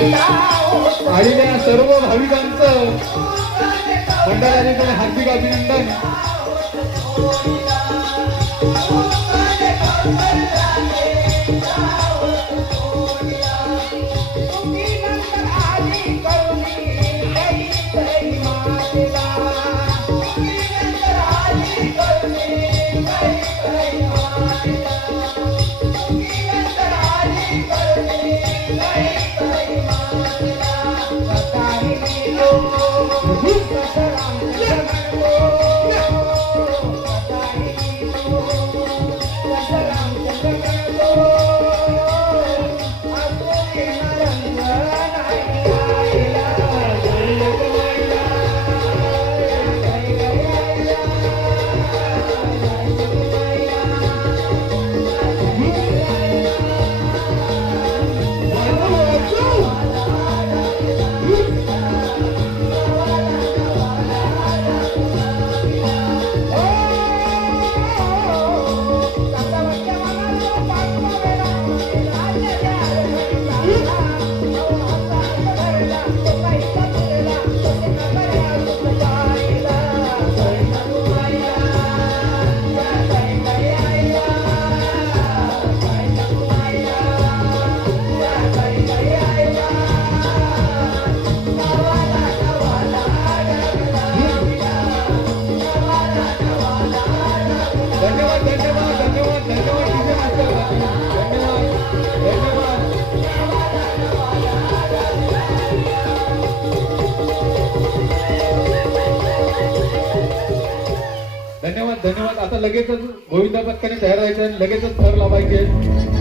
आणि त्या सर्व भाविकांचं मंडळाने हार्दिक अभिनंदन धन्यवाद धन्यवाद. आता लगेचच गोविंदा पत्काने तयार व्हायचं आणि लगेचच थर लावायचे.